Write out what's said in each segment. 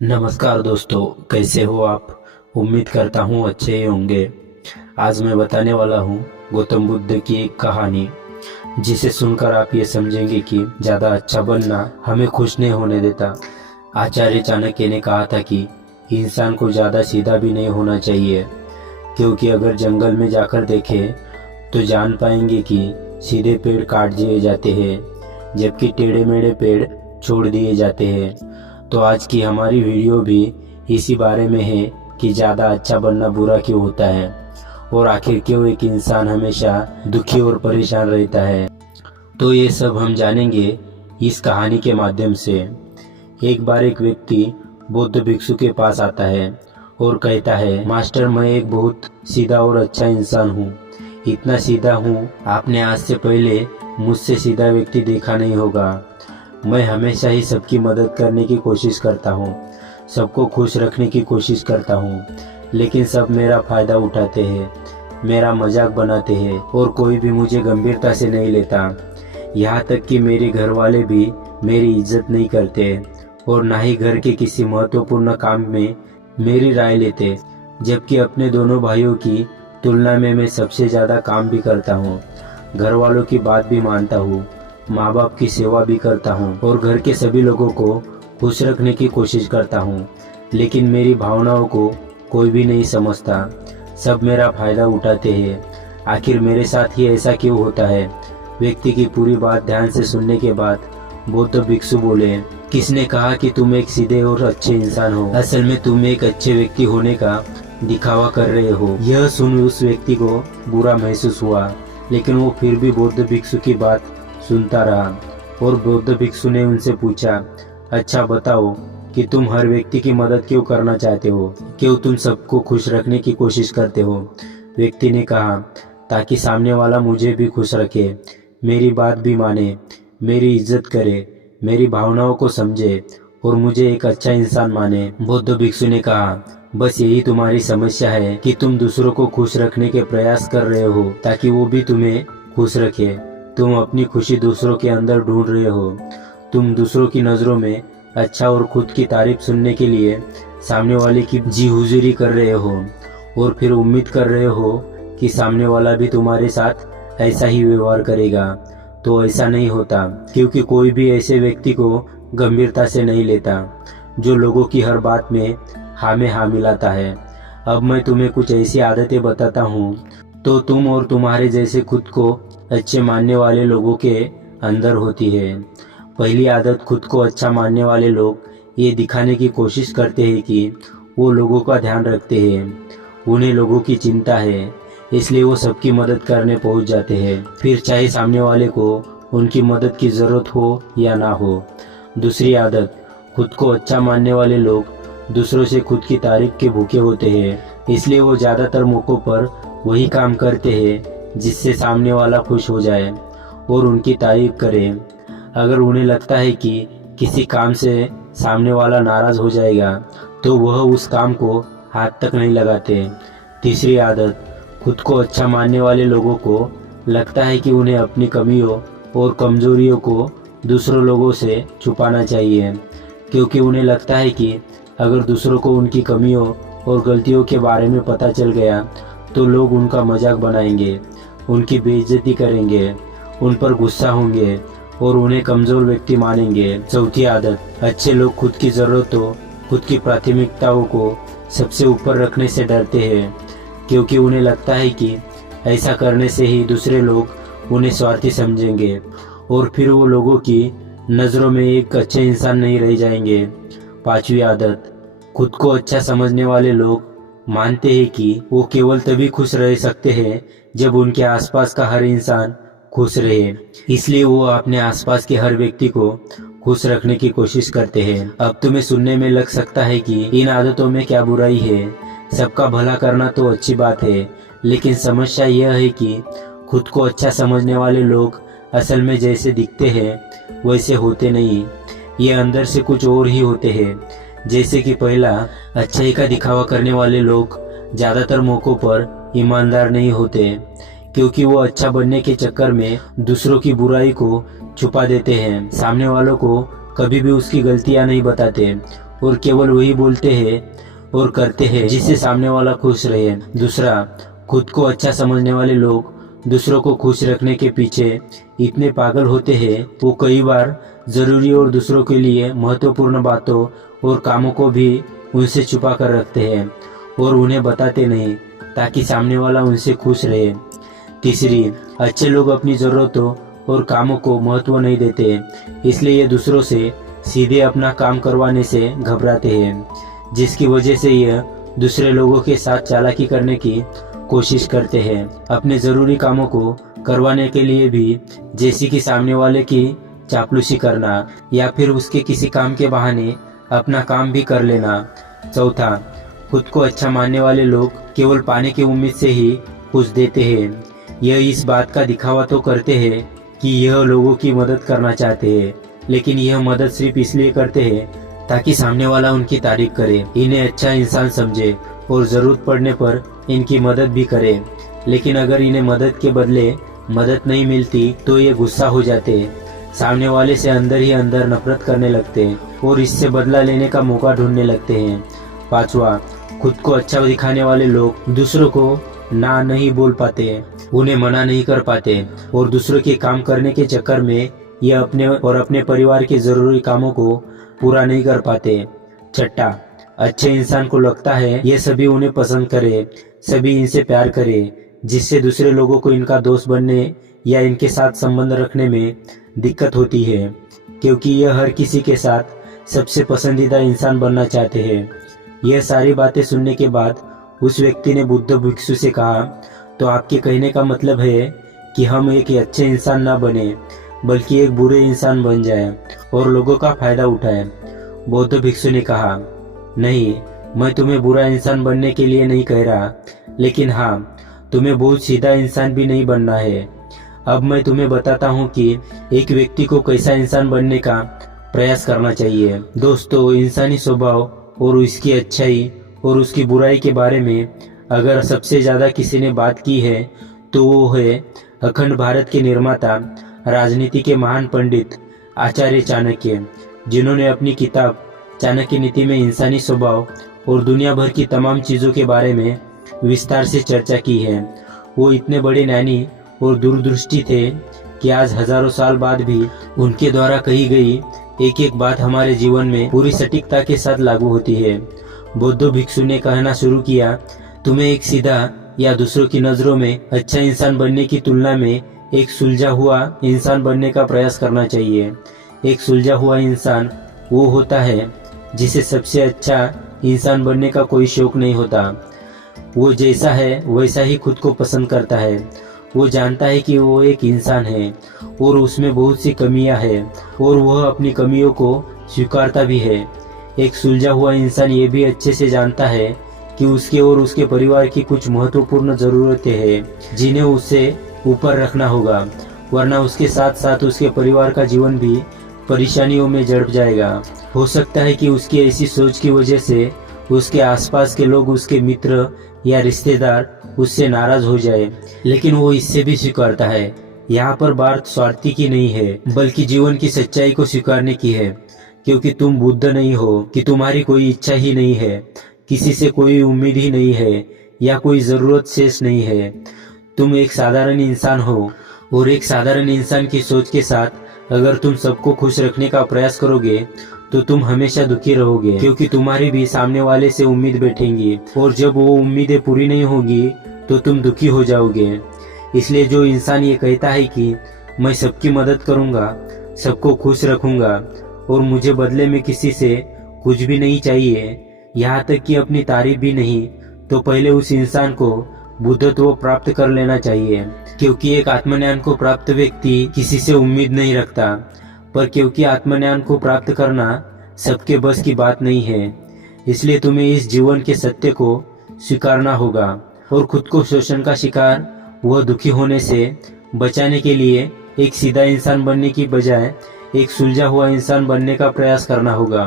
नमस्कार दोस्तों, कैसे हो आप। उम्मीद करता हूँ अच्छे ही होंगे। आज मैं बताने वाला हूँ गौतम बुद्ध की एक कहानी, जिसे सुनकर आप ये समझेंगे कि ज़्यादा अच्छा बनना हमें खुश नहीं होने देता। आचार्य चाणक्य ने कहा था कि इंसान को ज़्यादा सीधा भी नहीं होना चाहिए, क्योंकि अगर जंगल में जाकर देखें तो जान पाएंगे कि सीधे पेड़ काट दिए जाते हैं, जबकि टेढ़े मेढ़े पेड़ छोड़ दिए जाते हैं। तो आज की हमारी वीडियो भी इसी बारे में है कि ज़्यादा अच्छा बनना बुरा क्यों होता है, और आखिर क्यों एक इंसान हमेशा दुखी और परेशान रहता है। तो ये सब हम जानेंगे इस कहानी के माध्यम से। एक बार एक व्यक्ति बौद्ध भिक्षु के पास आता है और कहता है, मास्टर, मैं एक बहुत सीधा और अच्छा इंसान हूँ। इतना सीधा हूँ आपने आज से पहले मुझसे सीधा व्यक्ति देखा नहीं होगा। मैं हमेशा ही सबकी मदद करने की कोशिश करता हूँ, सबको खुश रखने की कोशिश करता हूँ, लेकिन सब मेरा फ़ायदा उठाते हैं, मेरा मजाक बनाते हैं और कोई भी मुझे गंभीरता से नहीं लेता। यहाँ तक कि मेरे घर वाले भी मेरी इज्जत नहीं करते और ना ही घर के किसी महत्वपूर्ण काम में मेरी राय लेते, जबकि अपने दोनों भाइयों की तुलना में मैं सबसे ज़्यादा काम भी करता हूँ, घर वालों की बात भी मानता हूँ, माँ बाप की सेवा भी करता हूँ और घर के सभी लोगों को खुश रखने की कोशिश करता हूँ। लेकिन मेरी भावनाओं को कोई भी नहीं समझता, सब मेरा फायदा उठाते हैं। आखिर मेरे साथ ही ऐसा क्यों होता है। व्यक्ति की पूरी बात ध्यान से सुनने के बाद बौद्ध भिक्षु बोले, किसने कहा कि तुम एक सीधे और अच्छे इंसान हो। असल में तुम एक अच्छे व्यक्ति होने का दिखावा कर रहे हो। यह सुन उस व्यक्ति को बुरा महसूस हुआ, लेकिन वो फिर भी बौद्ध भिक्षु की बात सुनता रहा। और बौद्ध भिक्षु ने उनसे पूछा, अच्छा बताओ कि तुम हर व्यक्ति की मदद क्यों करना चाहते हो, क्यों तुम सबको खुश रखने की कोशिश करते हो। व्यक्ति ने कहा, ताकि सामने वाला मुझे भी खुश रखे, मेरी बात भी माने, मेरी इज्जत करे, मेरी भावनाओं को समझे और मुझे एक अच्छा इंसान माने। बौद्ध भिक्षु ने कहा, बस यही तुम्हारी समस्या है कि तुम दूसरों को खुश रखने के प्रयास कर रहे हो ताकि वो भी तुम्हें खुश रखे। तुम अपनी खुशी दूसरों के अंदर ढूंढ रहे हो। तुम दूसरों की नज़रों में अच्छा और खुद की तारीफ सुनने के लिए सामने वाले की जी हुजूरी कर रहे हो और फिर उम्मीद कर रहे हो कि सामने वाला भी तुम्हारे साथ ऐसा ही व्यवहार करेगा। तो ऐसा नहीं होता, क्योंकि कोई भी ऐसे व्यक्ति को गंभीरता से नहीं लेता जो लोगों की हर बात में हाँ में हाँ मिलाता है। अब मैं तुम्हें कुछ ऐसी आदतें बताता हूँ तो तुम और तुम्हारे जैसे खुद को अच्छे मानने वाले लोगों के अंदर होती है। पहली आदत, खुद को अच्छा मानने वाले लोग ये दिखाने की कोशिश करते हैं कि वो लोगों का ध्यान रखते हैं, उन्हें लोगों की चिंता है, इसलिए वो सबकी मदद करने पहुंच जाते हैं, फिर चाहे सामने वाले को उनकी मदद की ज़रूरत हो या ना हो। दूसरी आदत, खुद को अच्छा मानने वाले लोग दूसरों से खुद की तारीफ के भूखे होते हैं, इसलिए वो ज़्यादातर मौक़ों पर वही काम करते हैं जिससे सामने वाला खुश हो जाए और उनकी तारीफ करे। अगर उन्हें लगता है कि किसी काम से सामने वाला नाराज़ हो जाएगा तो वह उस काम को हाथ तक नहीं लगाते। तीसरी आदत, खुद को अच्छा मानने वाले लोगों को लगता है कि उन्हें अपनी कमियों और कमज़ोरियों को दूसरों लोगों से छुपाना चाहिए, क्योंकि उन्हें लगता है कि अगर दूसरों को उनकी कमियों और गलतियों के बारे में पता चल गया तो लोग उनका मजाक बनाएंगे, उनकी बेइज्जती करेंगे, उन पर गुस्सा होंगे और उन्हें कमज़ोर व्यक्ति मानेंगे। चौथी आदत, अच्छे लोग खुद की ज़रूरतों, खुद की प्राथमिकताओं को सबसे ऊपर रखने से डरते हैं, क्योंकि उन्हें लगता है कि ऐसा करने से ही दूसरे लोग उन्हें स्वार्थी समझेंगे और फिर वो लोगों की नज़रों में एक अच्छे इंसान नहीं रह जाएंगे। पांचवी आदत, खुद को अच्छा समझने वाले लोग मानते हैं कि वो केवल तभी खुश रह सकते हैं जब उनके आसपास का हर इंसान खुश रहे, इसलिए वो अपने आसपास के हर व्यक्ति को खुश रखने की कोशिश करते हैं। अब तुम्हें सुनने में लग सकता है कि इन आदतों में क्या बुराई है, सबका भला करना तो अच्छी बात है, लेकिन समस्या यह है कि खुद को अच्छा समझने वाले लोग असल में जैसे दिखते हैं वैसे होते नहीं, ये अंदर से कुछ और ही होते हैं। जैसे कि पहला, अच्छाई का दिखावा करने वाले लोग ज़्यादातर मौक़ों पर ईमानदार नहीं होते, क्योंकि वो अच्छा बनने के चक्कर में दूसरों की बुराई को छुपा देते हैं, सामने वालों को कभी भी उसकी गलतियां नहीं बताते और केवल वही बोलते हैं और करते हैं जिससे सामने वाला खुश रहे। दूसरा, खुद को अच्छा समझने वाले लोग दूसरों को खुश रखने के पीछे इतने पागल होते हैं, वो कई बार जरूरी और दूसरों के लिए महत्वपूर्ण बातों और कामों को भी उनसे छुपा कर रखते हैं और उन्हें बताते नहीं, ताकि सामने वाला उनसे खुश रहे। तीसरी, अच्छे लोग अपनी ज़रूरतों और कामों को महत्व नहीं देते, इसलिए ये दूसरों से सीधे अपना काम करवाने से घबराते हैं, जिसकी वजह से ये दूसरे लोगों के साथ चालाकी करने की कोशिश करते हैं, अपने ज़रूरी कामों को करवाने के लिए भी, जैसे कि सामने वाले की चापलूसी करना या फिर उसके किसी काम के बहाने अपना काम भी कर लेना। चौथा, खुद को अच्छा मानने वाले लोग केवल पाने की उम्मीद से ही कुछ देते हैं। यह इस बात का दिखावा तो करते हैं कि यह लोगों की मदद करना चाहते हैं, लेकिन यह मदद सिर्फ इसलिए करते हैं ताकि सामने वाला उनकी तारीफ करे, इन्हें अच्छा इंसान समझे और ज़रूरत पड़ने पर इनकी मदद भी करे। लेकिन अगर इन्हें मदद के बदले मदद नहीं मिलती तो ये गुस्सा हो जाते, सामने वाले से अंदर ही अंदर नफरत करने लगते और इससे बदला लेने का मौका ढूंढने लगते हैं। पांचवा, खुद को अच्छा दिखाने वाले लोग दूसरों को ना नहीं बोल पाते, उन्हें मना नहीं कर पाते और दूसरों के काम करने के चक्कर में ये अपने और अपने परिवार के जरूरी कामों को पूरा नहीं कर पाते। छठा, अच्छे इंसान को लगता है ये सभी उन्हें पसंद करे, सभी इनसे प्यार करे, जिससे दूसरे लोगों को इनका दोस्त बनने या इनके साथ संबंध रखने में दिक्कत होती है, क्योंकि यह हर किसी के साथ सबसे पसंदीदा इंसान बनना चाहते हैं। यह सारी बातें सुनने के बाद उस व्यक्ति ने बुद्ध भिक्षु से कहा, तो आपके कहने का मतलब है कि हम एक अच्छे इंसान ना बने बल्कि एक बुरे इंसान बन जाए और लोगों का फायदा उठाए। बौद्ध भिक्षु ने कहा, नहीं, मैं तुम्हें बुरा इंसान बनने के लिए नहीं कह रहा, लेकिन हाँ, तुम्हें बहुत सीधा इंसान भी नहीं बनना है। अब मैं तुम्हें बताता हूँ कि एक व्यक्ति को कैसा इंसान बनने का प्रयास करना चाहिए। दोस्तों, इंसानी स्वभाव और उसकी अच्छाई और उसकी बुराई के बारे में अगर सबसे ज़्यादा किसी ने बात की है तो वो है अखंड भारत के निर्माता, राजनीति के महान पंडित आचार्य चाणक्य, जिन्होंने अपनी किताब चाणक्य नीति में इंसानी स्वभाव और दुनिया भर की तमाम चीज़ों के बारे में विस्तार से चर्चा की है। वो इतने बड़े ज्ञानी और दूरदृष्टि थे कि आज हजारों साल बाद भी उनके द्वारा कही गई एक एक बात हमारे जीवन में पूरी सटीकता के साथ लागू होती है। बौद्ध भिक्षु ने कहना शुरू किया, तुम्हें एक सीधा या दूसरों की नज़रों में अच्छा इंसान बनने की तुलना में एक सुलझा हुआ इंसान बनने का प्रयास करना चाहिए। एक सुलझा हुआ इंसान वो होता है जिसे सबसे अच्छा इंसान बनने का कोई शौक नहीं होता। वो जैसा है वैसा ही खुद को पसंद करता है। वो जानता है कि वो एक इंसान है और उसमें बहुत सी कमियां हैं और वह अपनी कमियों को स्वीकारता भी है। एक सुलझा हुआ इंसान ये भी अच्छे से जानता है कि उसके और उसके परिवार की कुछ महत्वपूर्ण ज़रूरतें हैं जिन्हें उसे ऊपर रखना होगा, वरना उसके साथ साथ उसके परिवार का जीवन भी परेशानियों में जड़ जाएगा। हो सकता है कि उसकी ऐसी सोच की वजह से उसके आसपास के लोग, उसके मित्र या रिश्तेदार उससे नाराज हो जाए, लेकिन वो इससे भी स्वीकारता है। यहाँ पर बात स्वार्थी की नहीं है, बल्कि जीवन की सच्चाई को स्वीकारने की है, क्योंकि तुम बुद्ध नहीं हो कि तुम्हारी कोई इच्छा ही नहीं है, किसी से कोई उम्मीद ही नहीं है या कोई ज़रूरत शेष नहीं है। तुम एक साधारण इंसान हो और एक साधारण इंसान की सोच के साथ अगर तुम सबको खुश रखने का प्रयास करोगे तो तुम हमेशा दुखी रहोगे, क्योंकि तुम्हारी भी सामने वाले से उम्मीद बैठेंगी और जब वो उम्मीदें पूरी नहीं होगी तो तुम दुखी हो जाओगे। इसलिए जो इंसान ये कहता है कि मैं सबकी मदद करूंगा, सबको खुश रखूंगा और मुझे बदले में किसी से कुछ भी नहीं चाहिए, यहाँ तक कि अपनी तारीफ भी नहीं, तो पहले उस इंसान को बुद्धत्व प्राप्त कर लेना चाहिए। क्योंकि एक आत्मज्ञान को प्राप्त व्यक्ति किसी से उम्मीद नहीं रखता, पर क्योंकि आत्मज्ञान को प्राप्त करना सबके बस की बात नहीं है, इसलिए तुम्हें इस जीवन के सत्य को स्वीकारना होगा और खुद को शोषण का शिकार व दुखी होने से बचाने के लिए एक सीधा इंसान बनने की बजाय एक सुलझा हुआ इंसान बनने का प्रयास करना होगा।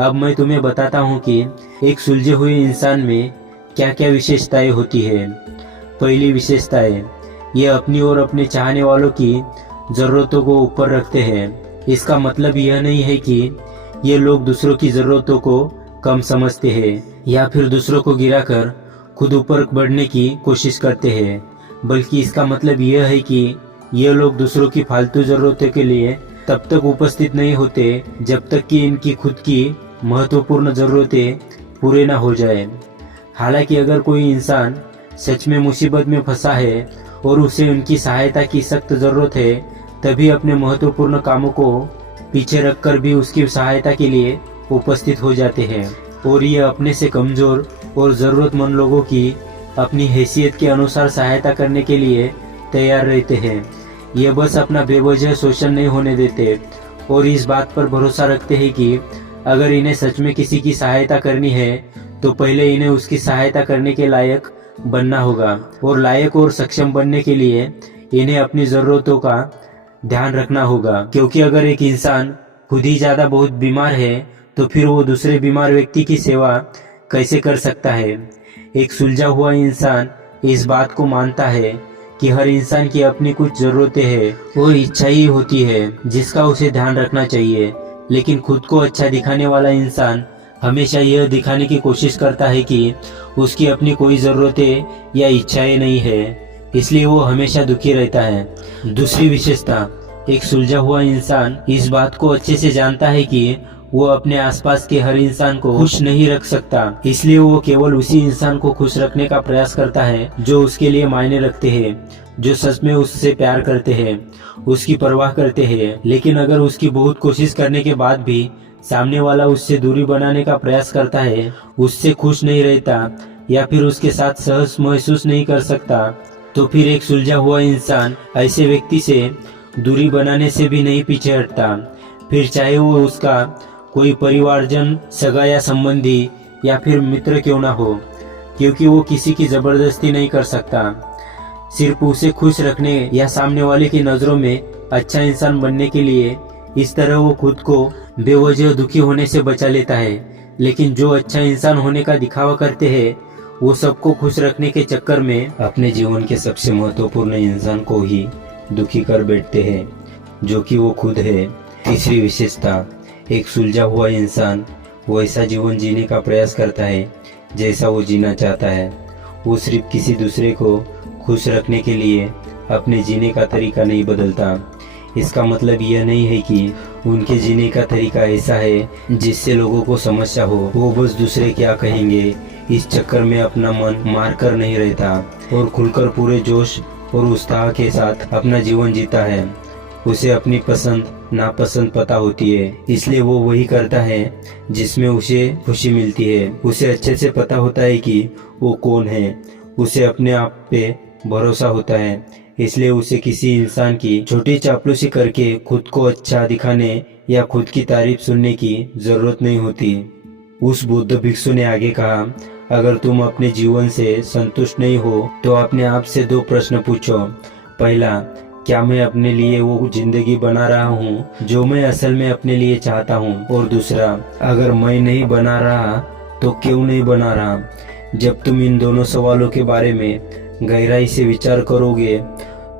अब मैं तुम्हें बताता हूँ कि एक सुलझे हुए इंसान में क्या क्या विशेषताएं होती है। पहली विशेषताएं, ये अपनी और अपने चाहने वालों की जरूरतों को ऊपर रखते हैं। इसका मतलब यह नहीं है कि ये लोग दूसरों की जरूरतों को कम समझते हैं या फिर दूसरों को गिराकर खुद ऊपर बढ़ने की कोशिश करते हैं, बल्कि इसका मतलब यह है कि ये लोग दूसरों की फालतू जरूरतों के लिए तब तक उपस्थित नहीं होते जब तक कि इनकी खुद की महत्वपूर्ण जरूरतें पूरे ना हो जाए। हालांकि अगर कोई इंसान सच में मुसीबत में फंसा है और उसे उनकी सहायता की सख्त जरूरत है, तभी अपने महत्वपूर्ण कामों को पीछे रखकर भी उसकी सहायता के लिए उपस्थित हो जाते हैं और ये अपने से कमजोर और जरूरतमंद लोगों की अपनी हैसियत के अनुसार सहायता करने के लिए तैयार रहते हैं। ये बस अपना बेवजह शोषण नहीं होने देते और इस बात पर भरोसा रखते हैं कि अगर इन्हें सच में किसी की सहायता करनी है तो पहले इन्हें उसकी सहायता करने के लायक बनना होगा और लायक और सक्षम बनने के लिए इन्हें अपनी जरूरतों का ध्यान रखना होगा। क्योंकि अगर एक इंसान खुद ही ज्यादा बहुत बीमार है तो फिर वो दूसरे बीमार व्यक्ति की सेवा कैसे कर सकता है। एक सुलझा हुआ इंसान इस बात को मानता है कि हर इंसान की अपनी कुछ जरूरतें हैं और इच्छाएं होती है जिसका उसे ध्यान रखना चाहिए, लेकिन खुद को अच्छा दिखाने वाला इंसान हमेशा यह दिखाने की कोशिश करता है कि उसकी अपनी कोई जरूरतें या इच्छाएं नहीं है, इसलिए वो हमेशा दुखी रहता है। दूसरी विशेषता, एक सुलझा हुआ इंसान इस बात को अच्छे से जानता है कि वो अपने आसपास के हर इंसान को खुश नहीं रख सकता, इसलिए वो केवल उसी इंसान को खुश रखने का प्रयास करता है जो उसके लिए मायने रखते हैं, जो सच में उससे प्यार करते हैं, उसकी परवाह करते हैं। लेकिन अगर उसकी बहुत कोशिश करने के बाद भी सामने वाला उससे दूरी बनाने का प्रयास करता है, उससे खुश नहीं रहता या फिर उसके साथ सहज महसूस नहीं कर सकता, तो फिर एक सुलझा हुआ इंसान ऐसे व्यक्ति से दूरी बनाने से भी नहीं पीछे हटता, फिर चाहे वो उसका कोई परिवारजन, सगा या संबंधी या फिर मित्र क्यों ना हो, क्योंकि वो किसी की जबरदस्ती नहीं कर सकता। सिर्फ उसे खुश रखने या सामने वाले की नजरों में अच्छा इंसान बनने के लिए इस तरह वो खुद को बेवजह दुखी होने से बचा लेता है। लेकिन जो अच्छा इंसान होने का दिखावा करते हैं वो सबको खुश रखने के चक्कर में अपने जीवन के सबसे महत्वपूर्ण इंसान को ही दुखी कर बैठते हैं, जो कि वो खुद है। तीसरी विशेषता, एक सुलझा हुआ इंसान वो ऐसा जीवन जीने का प्रयास करता है जैसा वो जीना चाहता है। वो सिर्फ किसी दूसरे को खुश रखने के लिए अपने जीने का तरीका नहीं बदलता। इसका मतलब यह नहीं है कि उनके जीने का तरीका ऐसा है जिससे लोगों को समस्या हो, वो बस दूसरे क्या कहेंगे इस चक्कर में अपना मन मार कर नहीं रहता और खुलकर पूरे जोश और उत्साह के साथ अपना जीवन जीता है। उसे अपनी पसंद नापसंद पता होती है, इसलिए वो वही करता है जिसमें उसे खुशी मिलती है। उसे अच्छे से पता होता है कि वो कौन है, उसे अपने आप पे भरोसा होता है, इसलिए उसे किसी इंसान की छोटी चापलूसी करके खुद को अच्छा दिखाने या खुद की तारीफ सुनने की जरूरत नहीं होती। उस बुद्ध भिक्षु ने आगे कहा, अगर तुम अपने जीवन से संतुष्ट नहीं हो तो अपने आप से 2 प्रश्न पूछो। पहला, क्या मैं अपने लिए वो जिंदगी बना रहा हूँ जो मैं असल में अपने लिए चाहता हूँ, और दूसरा, अगर मैं नहीं बना रहा तो क्यों नहीं बना रहा। जब तुम इन दोनों सवालों के बारे में गहराई से विचार करोगे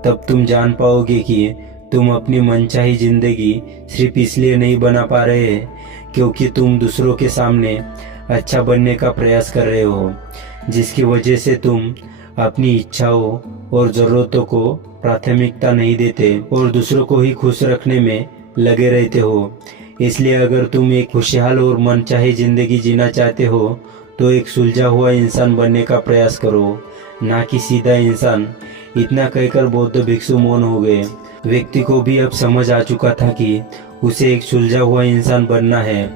तब तुम जान पाओगे कि तुम अपनी मनचाही जिंदगी सिर्फ इसलिए नहीं बना पा रहे क्योंकि तुम दूसरों के सामने अच्छा बनने का प्रयास कर रहे हो, जिसकी वजह से तुम अपनी इच्छाओं और जरूरतों को प्राथमिकता नहीं देते और दूसरों को ही खुश रखने में लगे रहते हो। इसलिए अगर तुम एक खुशहाल और मनचाही जिंदगी जीना चाहते हो तो एक सुलझा हुआ इंसान बनने का प्रयास करो, ना कि सीधा इंसान। इतना कहकर बौद्ध भिक्षु मौन हो गए। व्यक्ति को भी अब समझ आ चुका था कि उसे एक सुलझा हुआ इंसान बनना है,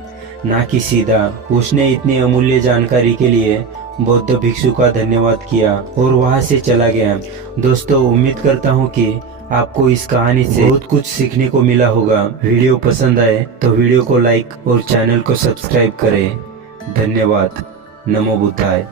ना कि सीधा। उसने इतनी अमूल्य जानकारी के लिए बौद्ध भिक्षु का धन्यवाद किया और वहां से चला गया। दोस्तों, उम्मीद करता हूँ कि आपको इस कहानी से बहुत कुछ सीखने को मिला होगा। वीडियो पसंद आए तो वीडियो को लाइक और चैनल को सब्सक्राइब करें। धन्यवाद। नमो बुद्धाय।